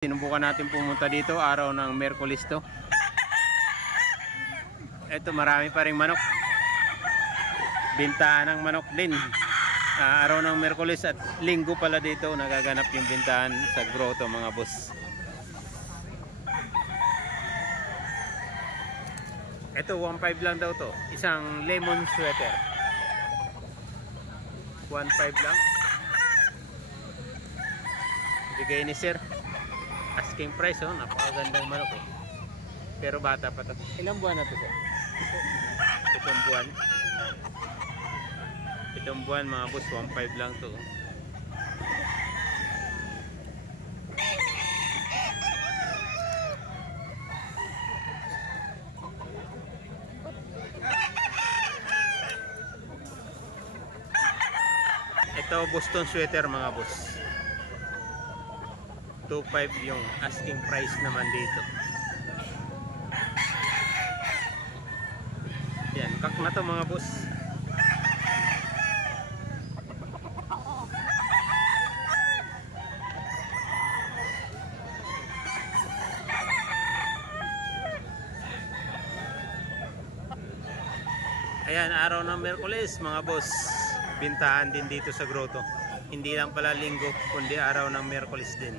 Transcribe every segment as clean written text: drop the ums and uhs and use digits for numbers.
Sinubukan natin pumunta dito araw ng Miyerkules to. Ito marami pa ring manok. Bintahan ng manok din. Araw ng Miyerkules at Linggo pala dito nagaganap yung bintahan sa grotto mga boss. Ito 1.5 lang daw to. Isang lemon sweater. 1.5 lang. Bigay ni sir. Asking price, oh, napakagandang manok eh. Pero bata pa to. Ilang buwan na to sir? 7 buwan. 7 buwan mga boss, 1.5 lang to. Ito Boston sweater mga boss. 2.5 yung asking price naman dito. Yan, kak na to mga boss. Ayan, araw ng Miyerkules mga boss. Bintahan din dito sa grotto. Hindi lang pala Linggo, kundi araw ng Miyerkules din.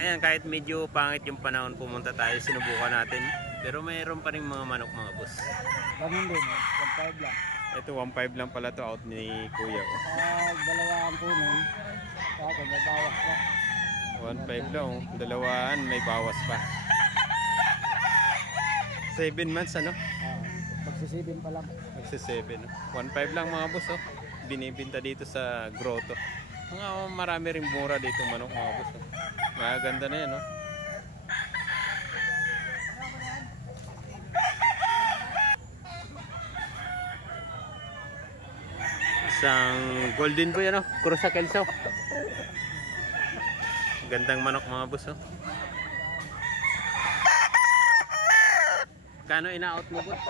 Ayan, kahit medyo pangit yung panahon pumunta tayo, sinubukan natin. Pero mayroon pa rin mga manok mga boss. Ganun din, 1.5 lang. Ito 1.5 lang pala to out ni kuya ko. Dalawaan po nun. Ako, may bawas pa. 1.5 lang, dalawaan may bawas pa. 7 months ano? Magsi-7 pa lang. Magsi-7. 1.5 lang mga boss oh. Binibinta dito sa grotto. Marami ring mura dito manok mga boss oh. Maganda na yan oh. Isang golden boy ano, Cruza Kelso. Gandang manok mga boss oh. Kano ina-out mo boss?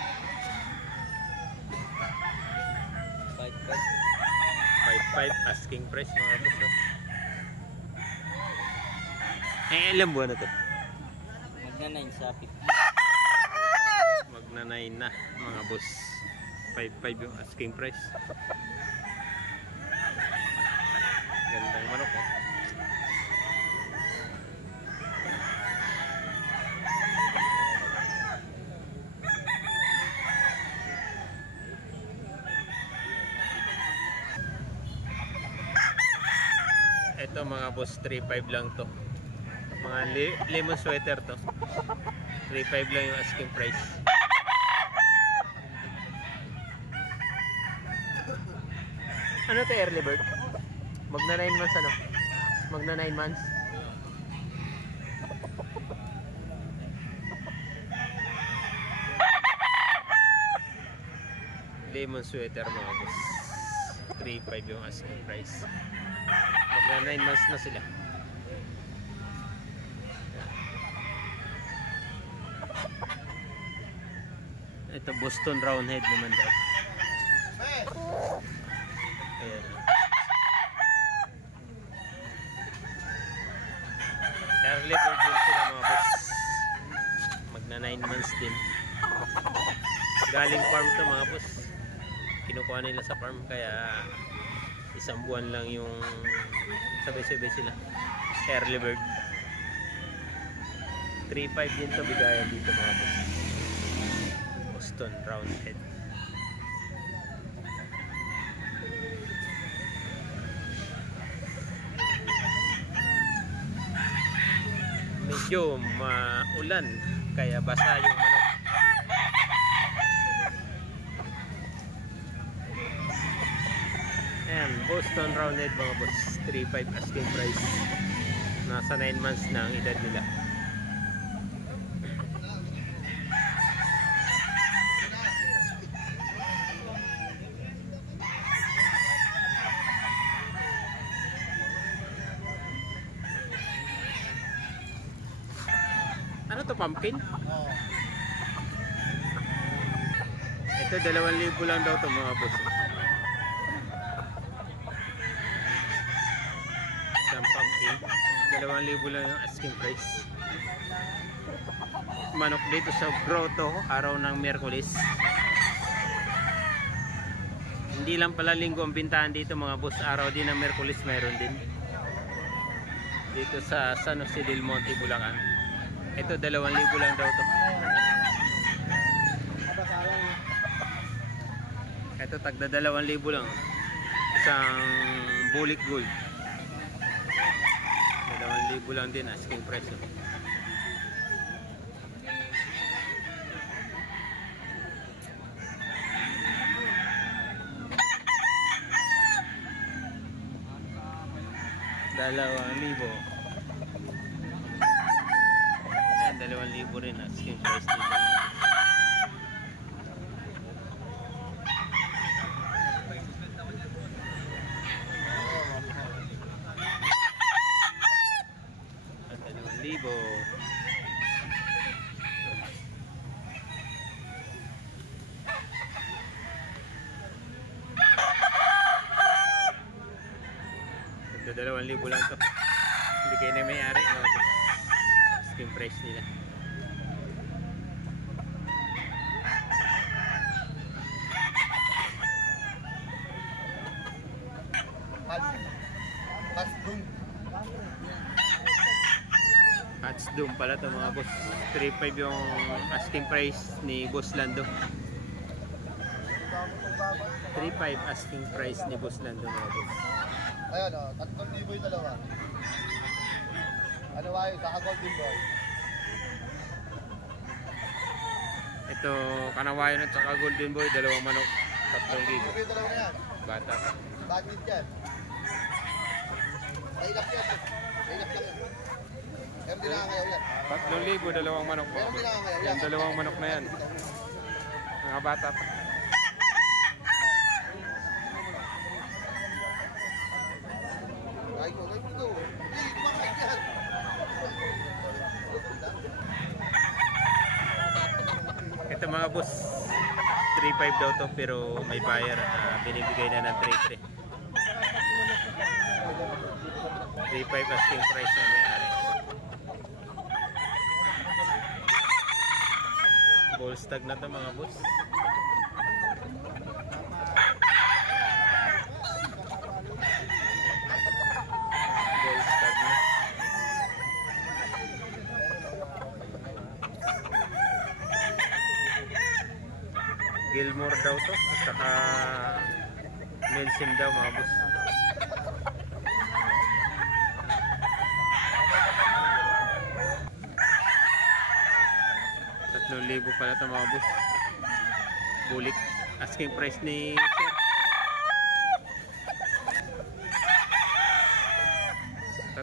5.5 asking price mga boss oh. Ilang buwan na to? Magna-9 sa 50. Magna-9 na mga boss. 5.5 yung asking price. Gandang manok oh. Ito mga boss, 3.5 lang to. Mga lemon sweater to. 3.5 lang yung asking price. Ano to, early bird? Magna 9 months ano? Magna 9 months. Lemon sweater mga boss. 3.5 yung asking price. Magna 9 months na sila. Ito Boston Roundhead naman daw. Ayan. Early bird din sila mga boss. Magna 9 months din. Galing farm to mga boss. Kinukuha nila sa farm kaya isang buwan lang yung sabay-sabay sila. Early bird. 3.5 din to bigayan dito mga boss. Boston Roundhead. Medyo maulan kaya basa yung manok. Ayan, Boston Roundhead mga boss. 3.5 asking price. Nasa 9 months na ang edad nila. Ano to, pumpkin? Oo. Ito 2,000 lang daw to mga boss. 2,000 lang yung asking price. Manok dito sa Grotto, araw ng Miyerkules. Hindi lang pala linggo ang bintahan dito mga boss, araw din ng Miyerkules mayroon din. Dito sa San Jose del Monte, Bulacan. Ito 2,000 lang daw to. Ito tagda 2,000 lang. Isang bulik gold. 2,000 lang din asking price. $2,000. Ayan, 2,000 rin asking price dito. $2,000. Ito 2,000 lang to. Hindi kayo na may-ari. Asking price nila. Hats doom pala to mga boss. 3,500 yung asking price ni Boss Lando. 3,500 asking price ni Boss Lando mga boss. Ayan o, 3,000 yung dalawa. Ano ba yun? Kaka-golden boy. Ito, kanawayan at saka golden boy, dalawang manok, 3,000. Yung dalawa na yan. Bata pa. Bakit yan? Mailap yan. Mailap lang yan. Meron din nangangayaw yan. 3,000, dalawang manok. Meron din nangangayaw yan. Yan, dalawang manok na yan. Mga bata pa. Ay ko, ay ko. Hindi, kumakait yan. Ito mga boss, 3,500 daw to pero may buyer, binibigay na ng 3,300. 3,500 asking price na may-ari. Ball stag na to mga boss. Ball stag na. Gilmore daw to, at saka Nelson daw mga boss. $3,000 pala ito mga boss. Bulik. Asking price ni sir.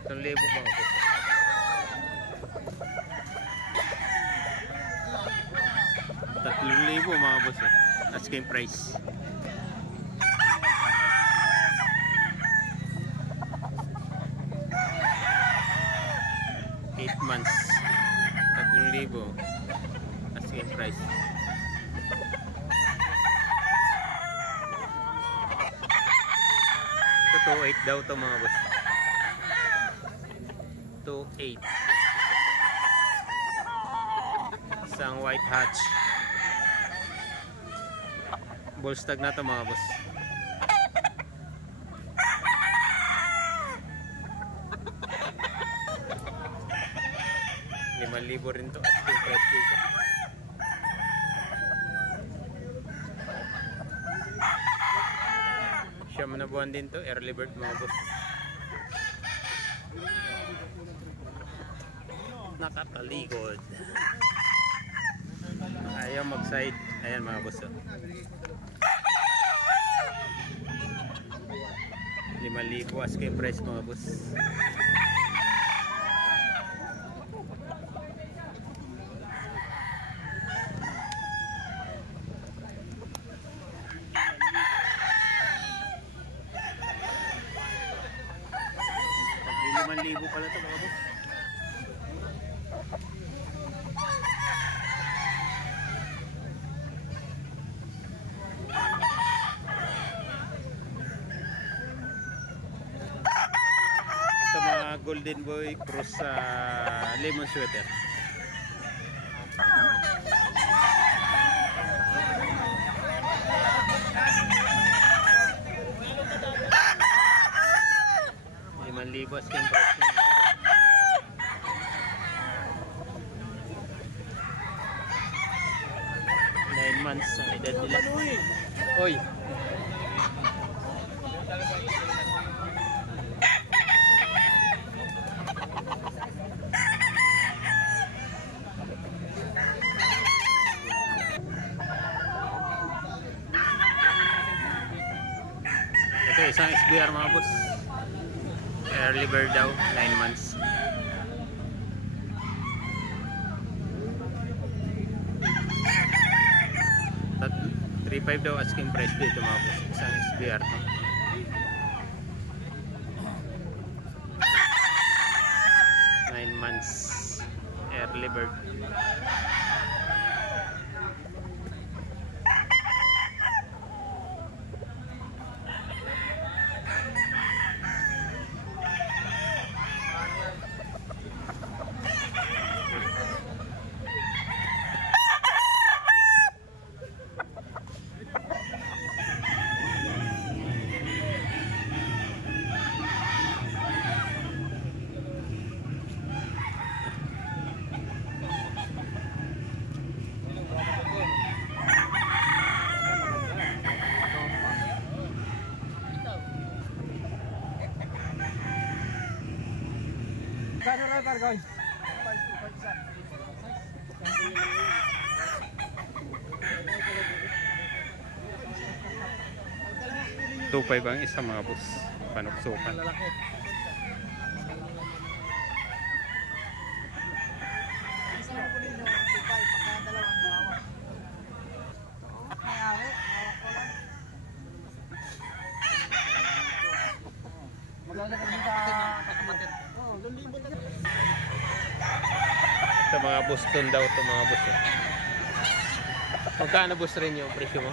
$3,000 mga boss. $3,000 mga boss. Asking price. Eight months. $3,000. Asking price. Ito 2,800 daw to mga boss. 2,800. Isang white hatch. Bullstag na to mga boss. $5,000 rin to asking price dito. Siyam na buwan din to, early bird mga boss. Nakataligod. Ayaw mag-side. Ayan mga boss. 5,000 asking price mga boss. $5,000 pala ito mga boss. Ito mga Golden Boy Cross sa lemon sweater. Libas yung price niya. 9 months ang edad nila. Oy. Ito isang SBR mga boss. Early bird daw, 9 months. At 3.5 daw asking price dito mga boss. Isang SBR to. Nine months. Early bird. Kano rin par guys? 2.5 ang isa mga boss. Panuksukan. Ito mga Boston daw ito mga boss. Magkano boss rin yung presyo mo?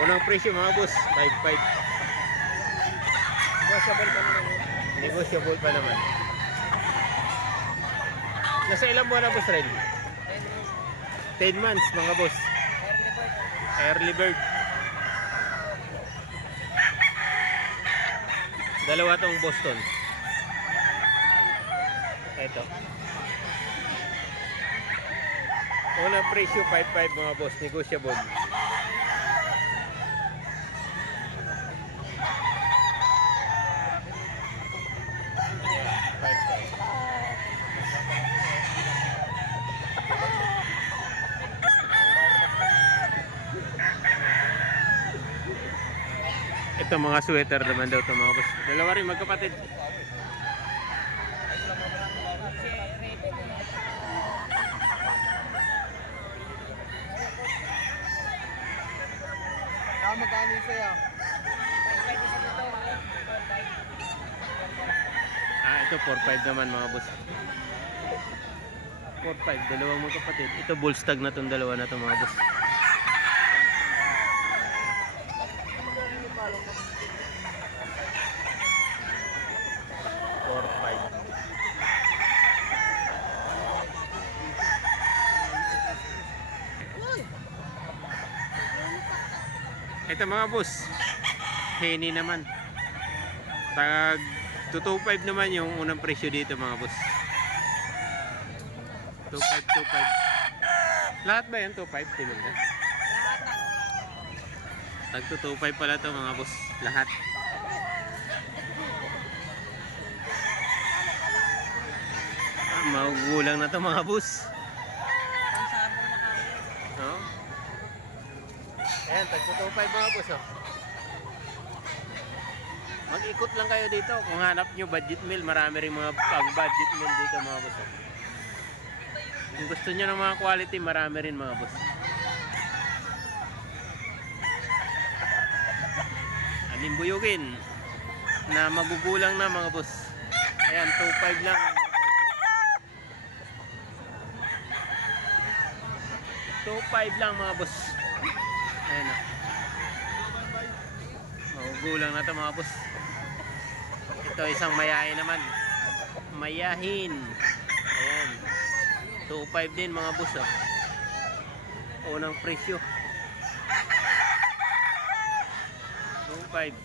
Unang presyo mga boss, 5.5. Negotiable pa naman. Negotiable pa naman. Nasa ilang buwan na boss rin? 10 months mga boss. Early bird. Dalawa tong Boston. Ito. Unang presyo 5.5 mga boss, negotiable. Ito mga sweater naman daw ito mga boss. Dalawa rin magkapatid. Magkano sa'yo? Ito 4.5 naman mga boss. 4.5, dalawang magkapatid. Ito bullstag na itong dalawa na ito mga boss. Ito mga boss, Henny naman. Tag 2.5 naman yung unang presyo dito mga boss. 2.5. Lahat ba yan 2.5? Tinunda. Tag 2.5 pala to mga boss. Lahat. Magugulang na to mga boss. No? Ayan, tag-2.5 mga boss, oh. Mag-ikot lang kayo dito. Kung hanap nyo budget meal, marami rin mga pag-budget meal dito mga boss, oh. Kung gusto nyo ng mga quality, marami rin mga boss. Alimbuyugin na magugulang na mga boss. Ayan, 2.5 lang. 2.5 lang mga boss. Ayan na. Magugulang na ito mga boss. Ito isang mayahin naman. Mayahin. Ayan. 2.5 din mga boss. Oh. Unang presyo. 2.5.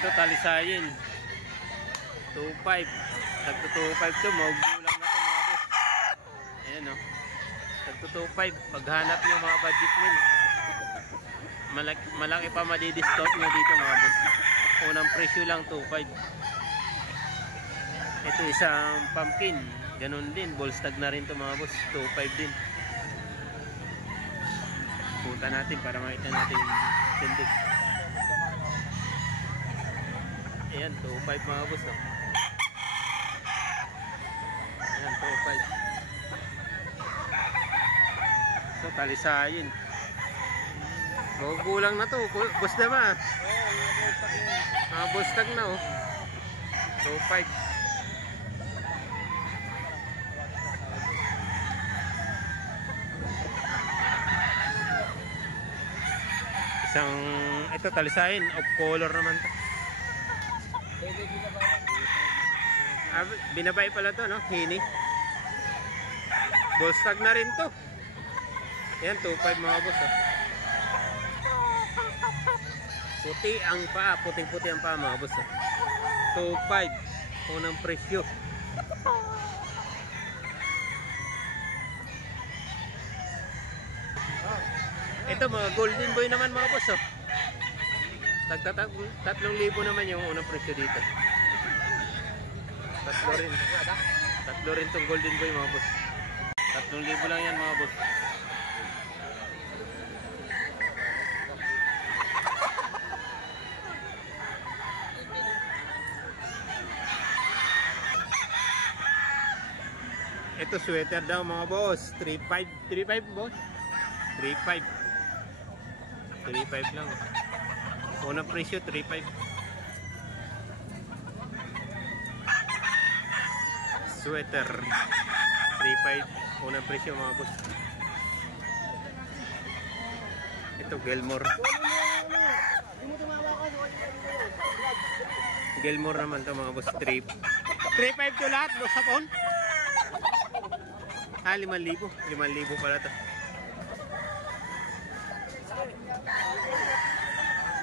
Ito talisayin. 2.5. Tagto 2.5 to. Maugbulang na to mga boss. Ayan o. Tagto 2.5. Paghanap nyo mga budget meal. Malaki pa madidiscount nyo dito mga boss. Unang presyo lang 2.5. Ito isang pumpkin. Ganun din. Bolstag na rin to mga boss. 2.5 din. Punta natin para makita natin tindig. Ayan, 2.5 mga boss. Oh. Ayan, 2.5. So, talisayin. Magugulang na to. Boss na ba? Bolstag na oh. 2.5. Ito talisayin of color naman to. Binabay pala to no, hini. Bolstag na rin to. Ayan, 2.5 mga boss oh. Puti ang paa, puting-puti ang paa mga boss oh. 2.5 unang presyo. Ito mga golden boy naman mga boss oh. 3,000 naman yung unang presyo dito. Tatlo rin tong golden boy mga boss. 3,000 lang yan mga boss. Ito sweater daw mga boss. 3.5 boss. 3.5 lang. Unang presyo 3.5. Sweater 3.5 unang presyo mga boss. Ito Gilmore. Gilmore naman to mga boss. 3.5 to lahat. Boss sapon. 5,000. 5,000 pala to.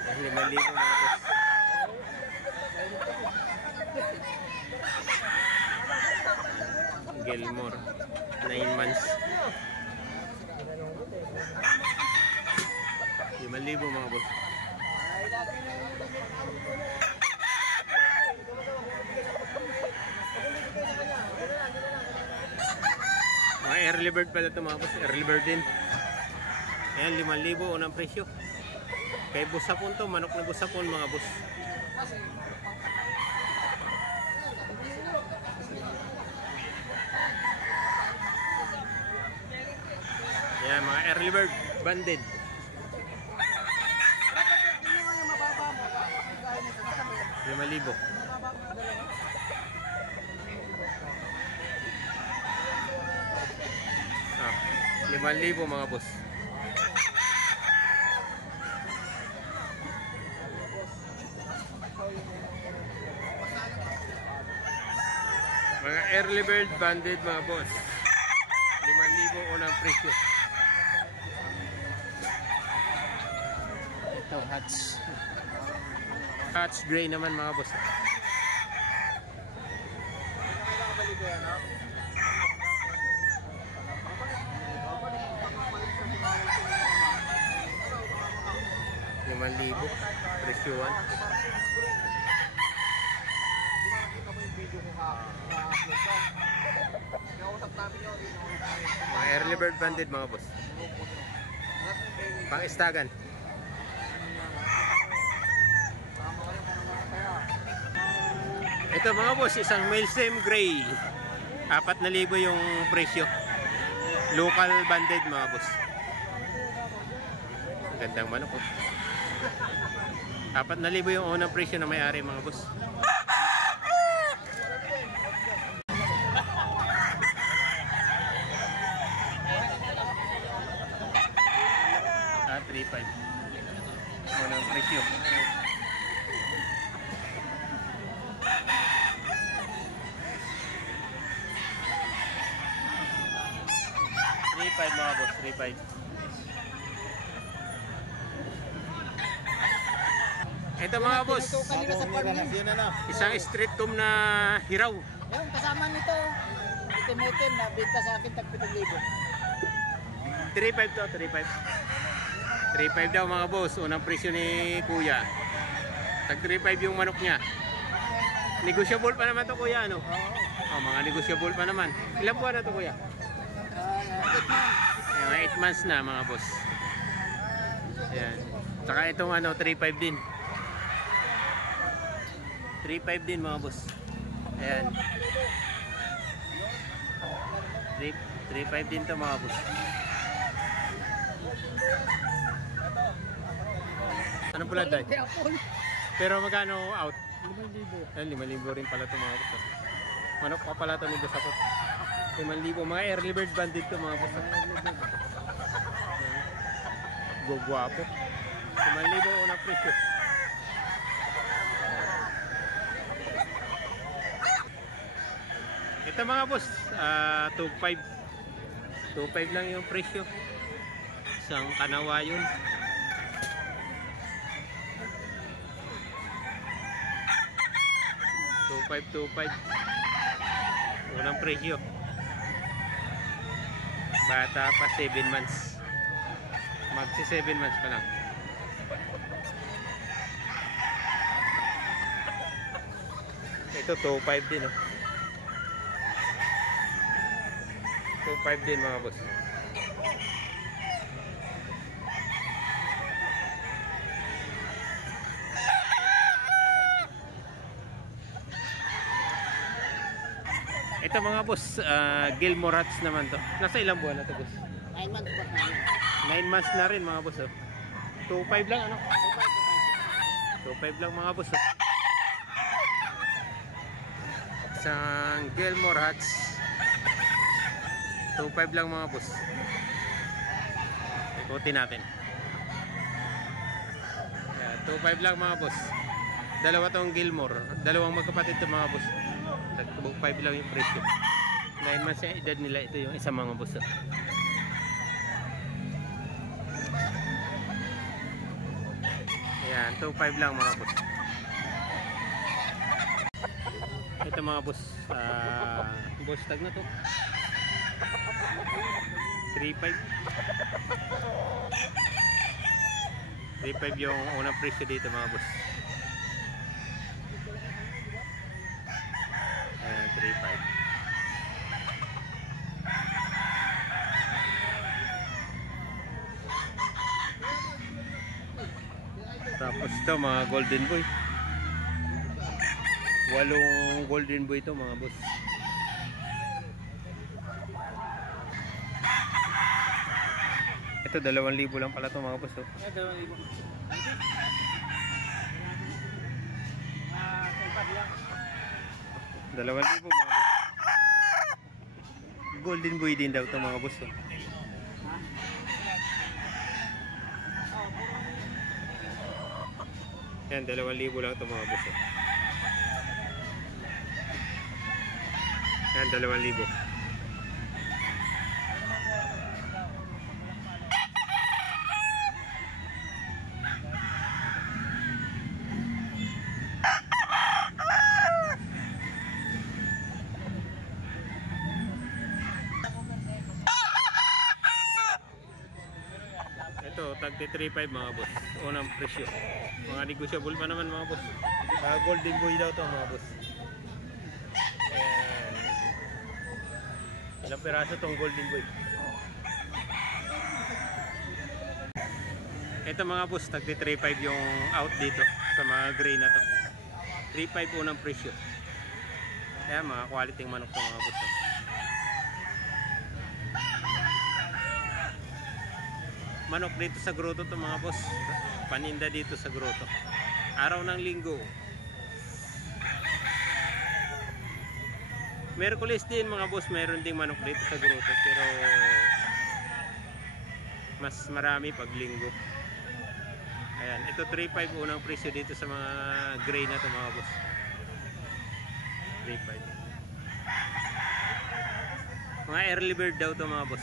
5,000 mga boss. Gilmore 9 months. 5,000 mga boss. Mga early bird pala ito mga boss. Early bird din. Ayan, 5,000 unang presyo. Kay busapon to, manok na busapon mga boss. Ayan, mga early bird banded. ₱5,000. 5,000 mga boss. Mga early bird banded mga boss. 5,000 unang presyo. Ito hats. Hats gray naman mga boss. ₱5,000 presyo 1. Mga early bird banded mga boss. Pang-istagan. Ito mga boss, isang Milsim Gray. 4,000 yung presyo. Local banded mga boss. Gandang manok oh. 4,000 yung unang presyo na may-ari mga boss. 3.5 unang presyo. 3.5 mga boss, 3.5. Ito mga boss, Tinutukan nila sa farm yun. isang street comb na hiraw. Yung kasama nito, itim-itim na benta sa akin tag 7,000. 3.5 to, 3.5. 3.5 daw mga boss, unang presyo ni kuya. Tag 3.5 yung manok niya. Negotiable pa naman to kuya, ano? Oh, mga negotiable pa naman. Ilang buwan na to kuya? 8 months. Mga 8 months na mga boss. Ayan. Saka itong ano, 3.5 din. 3.5 din mga boss. Ayan. 3.5 din to mga boss. Ano pala dahil? Kaya po. Pero magkano out? 5,000. Ay, 5,000 rin pala to mga boss. Manok pa pala to ni boss ako. 5,000. Mga early bird bandit to mga boss. Gugwapo. 5,000 unang presyo. Ito mga boss, 2.5. 2.5 lang yung presyo. Isang kanawa yun. 2.5 unang presyo. Bata pa 7 months. Magsi 7 months pa lang. Ito 2.5 din, oh. 2.5 din mga boss. Ito mga boss, Gilmore Hats naman to. Nasa ilang buwan na to boss? 9 months pa na. 9 months na rin mga boss, oh. 2.5 lang ano? 2.5 lang mga boss, oh. Isang Gilmore Hats. 2.5 lang mga boss. Ikutin natin. Ayan, 2.5 lang mga boss. Dalawa tong Gilmore. Dalawang magkapatid to mga boss. 2.5 lang yung presyo. 9 months yung edad nila. Ito yung isang mga boss. Ayan, 2.5 lang mga boss. Ito mga boss. Boss tag na to. 3.5. 3.5 yung unang presyo dito mga boss. Ayan, 3.5. Tapos ito mga golden boy. 8 golden boy ito mga boss. Ito 2,000 lang pala ito mga boss, oh. 2,000 mga boss. Golden boy din daw ito mga boss, oh. Yan, 2,000 lang ito mga boss, oh. Yan, 2,000. Ito, tag 3.5 mga boss. Unang presyo. Mga negotiable pa naman mga boss. Golden boy daw to mga boss. Ayan. Ilang piraso tong golden boy. Ito mga boss, tag 3.5 yung out dito sa mga gray na to. 3.5 unang presyo. Ayan, mga quality manok to mga boss. Manok dito sa grotto to mga boss. Paninda dito sa grotto. Araw ng linggo. Merkulis din mga boss, meron ding manok dito sa grotto, pero mas marami pag linggo. Ayan, ito 3.5 unang presyo dito sa mga gray na to mga boss. 3.5. Mga early bird daw to mga boss.